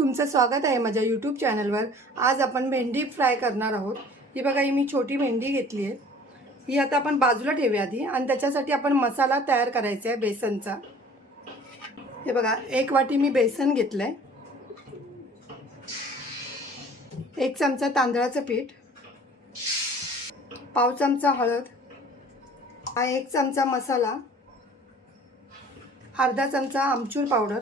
तुमचं स्वागत आहे माझ्या यूट्यूब चॅनलवर। आज आपण भेंडी फ्राय करणार आहोत। ही बघा, ही मी छोटी भेंडी घेतली आहे। ही आता आपण बाजूला ठेवूया आधी आणि त्याच्यासाठी आपण मसाला तयार करायचा आहे बेसनचा। हे बघा, 1 वाटी मी बेसन घेतलंय, 1 चमचा तांदळाचं पीठ, पाव चमचा हळद, 1 चमचा मसाला, अर्धा चमचा आमचूर पावडर,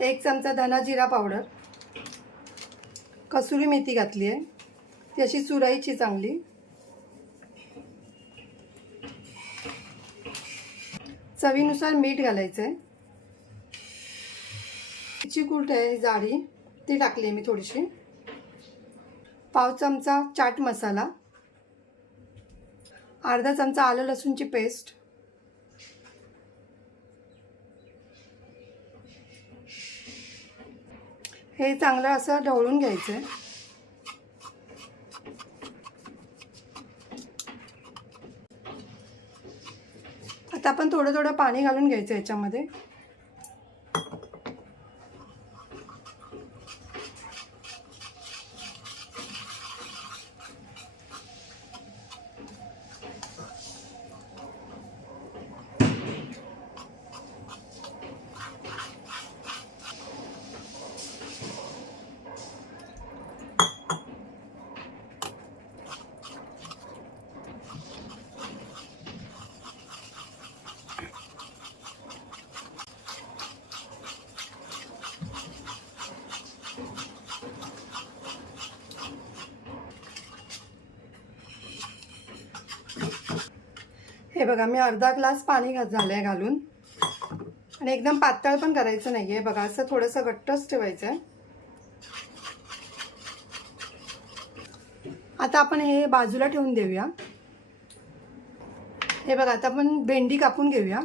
1 चमचा धना जिरा पावडर, कसुरी मेथी घातली आहे, ती अशी चुरायची चांगली, चवीनुसार मीठ घालायचं आहे, चिकूट आहे जाडी ती टाकली आहे मी थोडीशी, पाव चमचा चाट मसाला, अर्धा चमचा आलं लसूणची पेस्ट, हे चांगलं असं ढवळून घ्यायचं आहे। आता आपण थोडं थोडं पाणी घालून घ्यायचं याच्यामध्ये। हे बघा, मी अर्धा ग्लास पाणी झालंय घालून, आणि एकदम पातळ पण करायचं नाहीये। बघा, असं थोडंसं घट्टच ठेवायचं आहे। आता आपण हे बाजूला ठेवून देऊया। हे बघा, आता आपण भेंडी कापून घेऊया।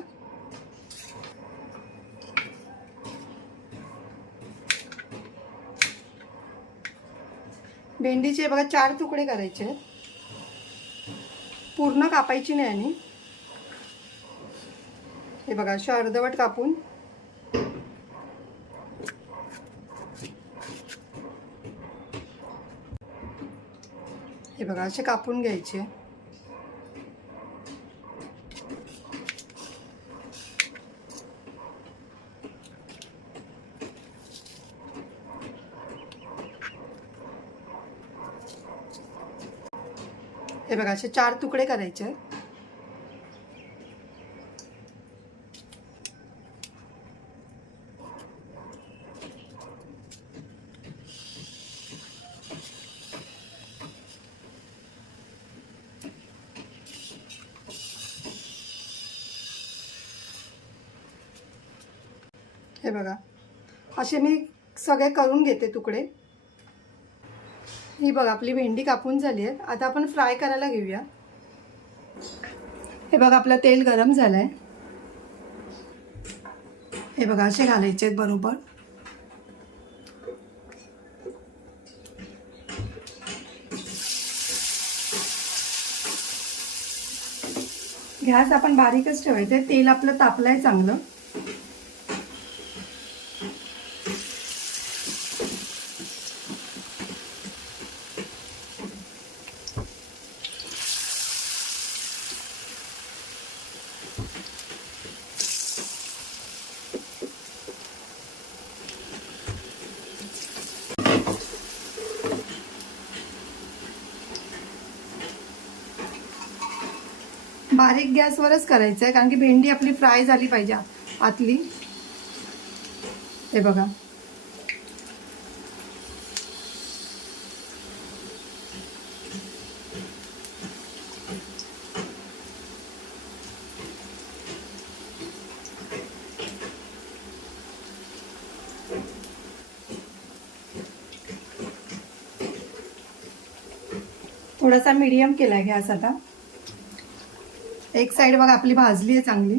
भेंडीचे बघा 4 तुकडे करायचे आहेत, पूर्ण कापायची नाही। आणि हे बघा, अशा अर्धवट कापून हे बघा असे कापून घ्यायचे। हे बघा, असे 4 तुकडे करायचे आहेत। हे बघा, असे मी सगळे करून घेते तुकडे। ही बघा, आपली भेंडी कापून झाली आहे। आता आपण फ्राय करायला घेऊया। हे बघा, आपलं तेल गरम झालंय। हे बघा, असे घालायचे आहेत बरोबर। गॅस आपण बारीकच ठेवायचं। तेल आपलं तापलंय चांगलं। बारीक गॅसवरच करायचं आहे, कारण की भेंडी आपली फ्राय झाली पाहिजे आतली। हे बघा, थोडासा मीडियम केला गॅस आता। एक साइड बघा आपली भाजली आहे चांगली।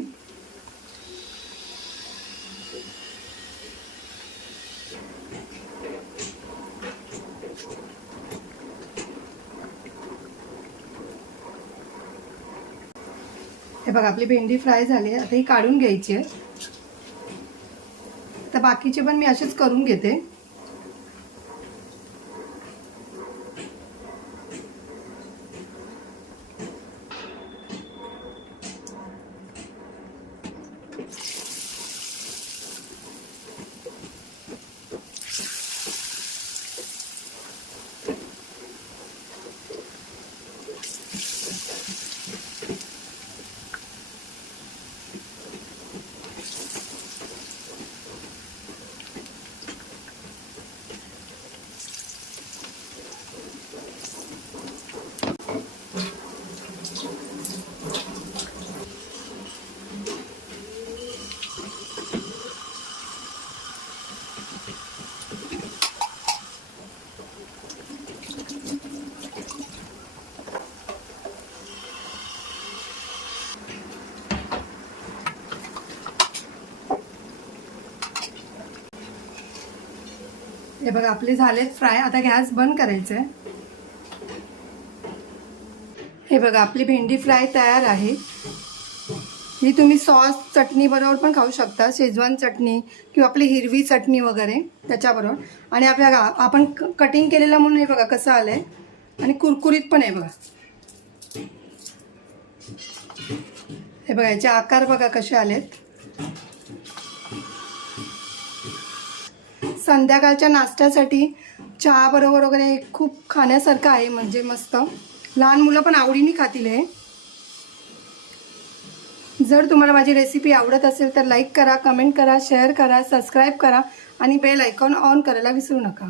हे बघा, आपली भेंडी फ्राय झाली आहे। आता ही काढून घ्यायची आहे। तर बाकीचे पण मी असेच करून घेते. हे बघा आपले झालेत फ्राय. आता गॅस बंद करायचा आहे. हे बघा आपली भेंडी फ्राय तयार आहे. ही तुम्ही सॉस चटणी बरोबर पण खाऊ शकता, शेजवान चटणी किंवा आपली हिरवी चटणी वगैरे त्याच्याबरोबर. आणि आपल्या आपण कटिंग केलेलं म्हणून हे बघा कसं आलं आहे आणि कुरकुरीत पण आहे बघा. हे बघा याचे आकार बघा कसे आलेत. संध्याकाळच्या नाश्त्यासाठी चहा बरोबर वगैरे हे खूप खाण्यासारखं आहे, म्हणजे मस्त. लहान मुलं पण आवडीने खातील हे. जर तुम्हाला माझी रेसिपी आवडत असेल तर लाईक करा, कमेंट करा, शेअर करा, सबस्क्राईब करा आणि बेल आयकॉन ऑन करायला विसरू नका.